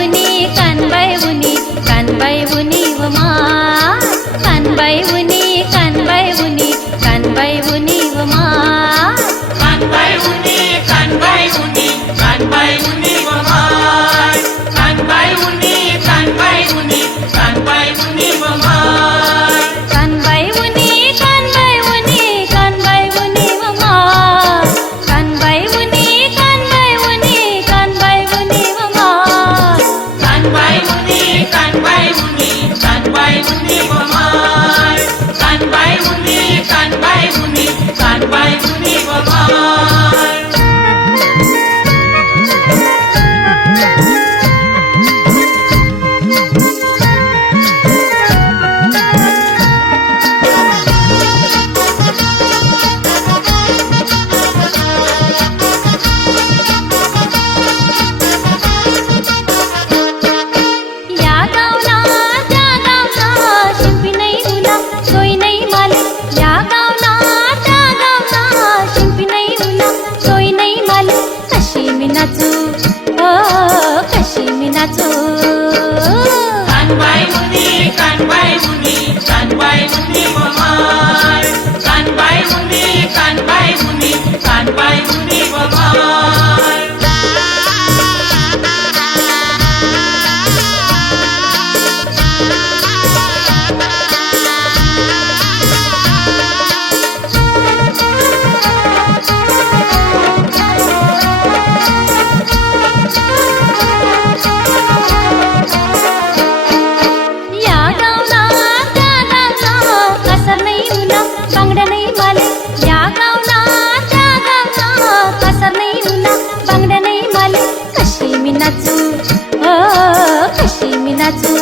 उनी कानबाई उनी कानबाई उनी व माय कानबाई उनी कानबाई उनी कानबाई उनी व माय कानबाई उनी कानबाई उनी कानबाई उनी व माय कानबाई उनी कानबाई उनी कानबाई उनी व माय कानबाई उनी कानबाई उनी कानबाई उनी व माय कानबाई उनी कानबाई उनी कानबाई उनी व माय कानबाई उनी कानबाई उनी कानबाई उनी व माय कानबाई उनी कानबाई उनी कानबाई उनी व माय या गावना त्या गावना शिंपी नाही उला सोय नाही माले या गावना त्या गावना शिंपी नाही उला सोय नाही माले कशी मी नाचू ओ कशी मी नाचू कानबाई उनी कानबाई उनी कानबाई उनी व माय कानबाई उनी कानबाई उनी कानबाई उनी व माय या गावना त्या गावना कसर नाही उला बांगड्या नाही माले या गावना त्या गावना कसर नाही उला बांगड्या नाही माले कशी मी नाचू ओ कशी मी नाचू